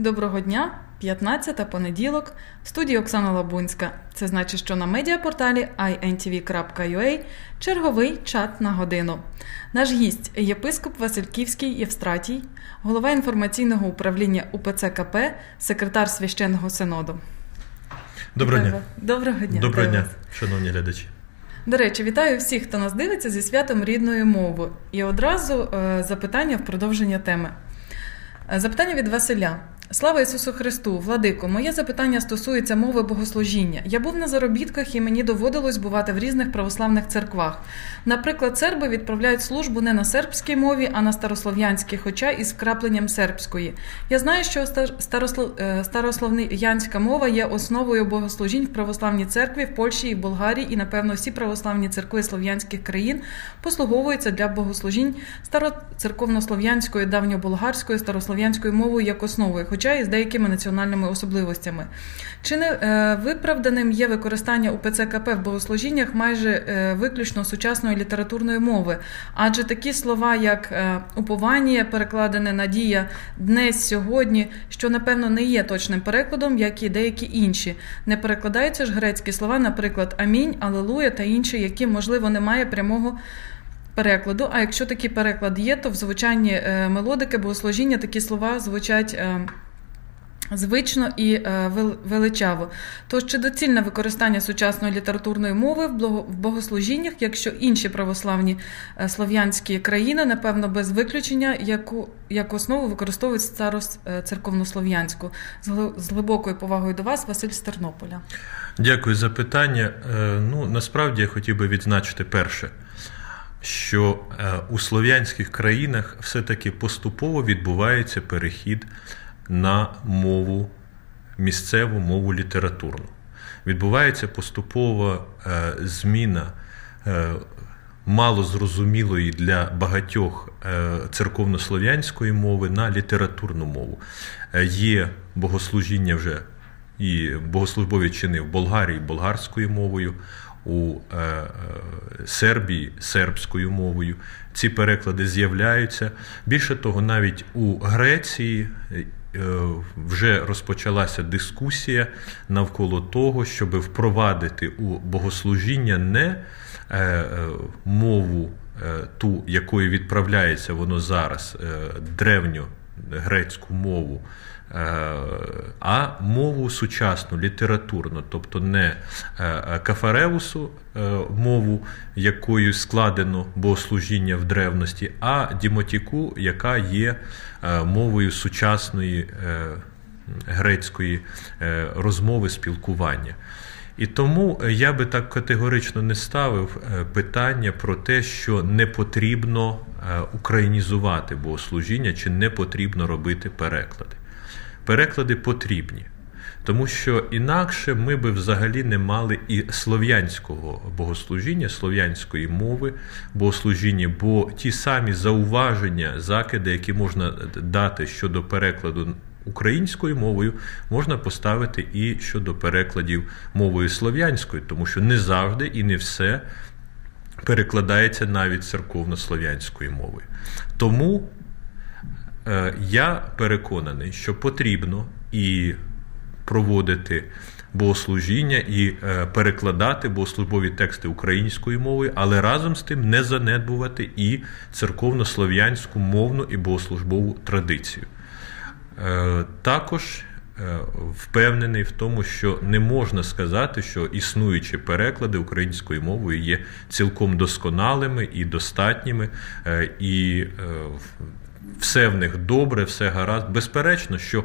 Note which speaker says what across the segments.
Speaker 1: Доброго дня, 15 понеділок, в студії Оксана Лабунська. Це значить, що на медіапорталі intv.ua черговий чат на годину. Наш гість єпископ Васильківський Євстратій, голова інформаційного управління УПЦ КП, секретар священного синоду.
Speaker 2: Доброго дня.
Speaker 1: Доброго дня.
Speaker 2: Доброго дня, шановні глядачі.
Speaker 1: До речі, вітаю всіх, хто нас дивиться зі святом рідної мови. І одразу е, запитання в продовження теми. Е, запитання від Василя. Слава Ісусу Христу, Владико, моє запитання стосується мови богослужіння. Я був на заробітках і мені доводилось бувати в різних православних церквах. Наприклад, серби відправляють службу не на сербській мові, а на старослов'янській, хоча із вкрапленням сербської. Я знаю, що е, старослов'янська мова є основою богослужінь в православній церкві в Польщі і в Болгарії, і, напевно, всі православні церкви слов'янських країн послуговуються для богослужінь староцерковнослов'янською, давньоболгарською, старослов'янською мовою як основою хоча і з деякими національними особливостями. Чи не е, виправданим є використання УПЦ КП в богослужіннях майже е, виключно сучасної літературної мови? Адже такі слова, як е, уповання, перекладене надія, днес, сьогодні, що напевно не є точним перекладом, як і деякі інші. Не перекладаються ж грецькі слова, наприклад, амінь, алелуя та інші, які, можливо, не має прямого. Перекладу, а якщо такий переклад є, то в звучанні мелодики богослужіння такі слова звучать Звично і е, величаво. Тож чи доцільне використання сучасної літературної мови в богослужіннях, якщо інші православні е, слов'янські країни, напевно, без виключення, яку як основу використовують старо е? З глибокою повагою до вас, Василь з Тернополя.
Speaker 2: Дякую за питання. Ну насправді я хотів би відзначити перше. Що у слов'янських країнах все-таки поступово відбувається перехід на мову місцеву мову літературну. Відбувається поступова е, зміна е, малозрозумілої для багатьох е, церковнослов'янської мови на літературну мову. Є богослужіння вже і богослужбові чини в Болгарії болгарською мовою, у Сербії сербською мовою. Ці переклади з'являються. Більше того, навіть у Греції вже розпочалася дискусія навколо того, щоб впровадити у богослужіння не е, е, мову ту, якою відправляється воно зараз, древню грецьку мову. А мову сучасну, літературну, тобто не кафаревусу мову, якою складено богослужіння в древності, а дімотіку, яка є Е, мовою сучасної е, грецької е, розмови спілкування. І тому я би так категорично не ставив питання про те, що не потрібно українізувати богослужіння чи не потрібно робити переклади. Переклади потрібні. Тому що інакше ми би взагалі не мали і слов'янського богослужіння, слов'янської мови богослужіння, бо ті самі зауваження, закиди, які можна дати щодо перекладу українською мовою, можна поставити і щодо перекладів мовою слов'янською, тому що не завжди і не все перекладається навіть церковно-слов'янською мовою. Тому е, я переконаний, що потрібно і проводити богослужіння і е, перекладати богослужбові тексти українською мовою, але разом з тим не занедбувати і церковно-слов'янську мовну і богослужбову традицію. Е, також впевнений в тому, що не можна сказати, що існуючі переклади українською мовою є цілком досконалими і достатніми, і все в них добре, все гаразд. Безперечно, що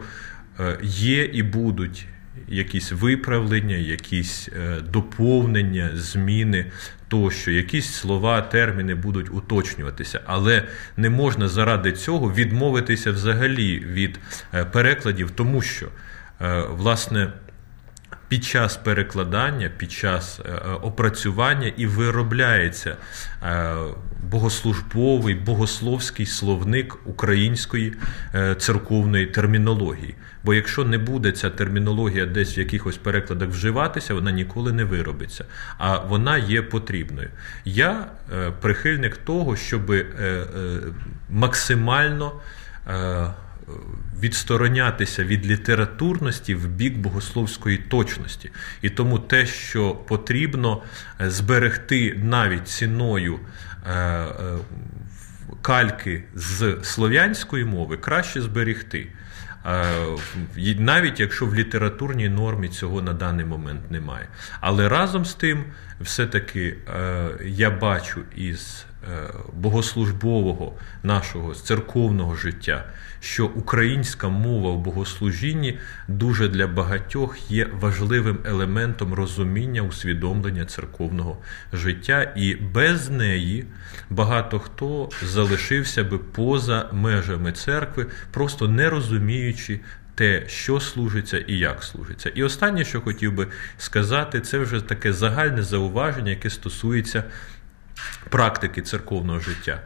Speaker 2: Е, є і будуть якісь виправлення, якісь е, доповнення, зміни тощо, якісь слова, терміни будуть уточнюватися, але не можна заради цього відмовитися взагалі від е, перекладів, тому що власне. Під час перекладання, під час опрацювання і виробляється богослужбовий богословський словник української церковної термінології. Бо якщо не буде ця термінологія десь в якихось перекладах вживатися, вона ніколи не виробиться. А вона є потрібною. Я е, прихильник того, щоб е, е, максимально відсторонятися від літературності в бік богословської точності. І тому те, що потрібно е, зберегти навіть ціною е, е, кальки з слов'янської мови, краще зберегти. Е, навіть якщо в літературній нормі цього на даний момент немає. Але разом з тим, все-таки е, я бачу із е, богослужбового нашого церковного життя, що українська мова в богослужінні дуже для багатьох є важливим елементом розуміння, усвідомлення церковного життя, і без неї багато хто залишився би поза межами церкви, просто не розуміючи. Те, що служиться і як служиться. І останнє, що хотів би сказати, це вже таке загальне зауваження, яке стосується практики церковного життя.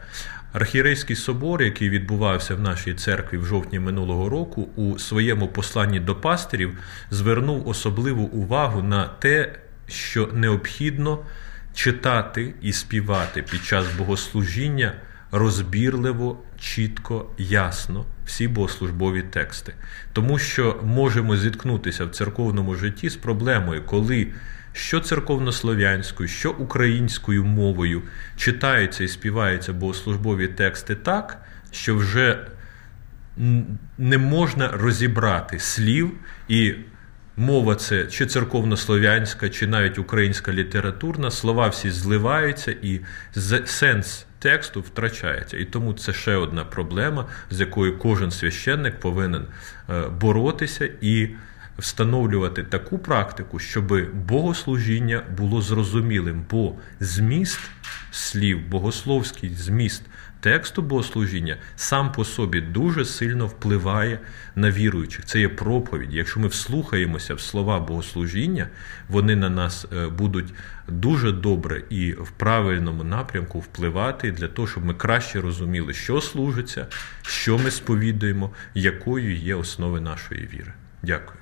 Speaker 2: Архієрейський собор, який відбувався в нашій церкві в жовтні минулого року, у своєму посланні до пастирів звернув особливу увагу на те, що необхідно читати і співати під час богослужіння розбірливо, чітко, ясно всі богослужбові тексти, тому що можемо зіткнутися в церковному житті з проблемою, коли що церковнослов'янською, що українською мовою читаються і співаються богослужбові тексти так, що вже не можна розібрати слів, і мова це чи церковнослов'янська, чи навіть українська літературна, слова всі зливаються, і сенс тексту втрачається. І тому це ще одна проблема, з якою кожен священник повинен е, боротися і встановлювати таку практику, щоб богослужіння було зрозумілим, бо зміст слів, богословський зміст тексту богослужіння сам по собі дуже сильно впливає на віруючих. Це є проповідь. Якщо ми вслухаємося в слова богослужіння, вони на нас е, будуть дуже добре і в правильному напрямку впливати для того, щоб ми краще розуміли, що служиться, що ми сповідуємо, якою є основи нашої віри. Дякую.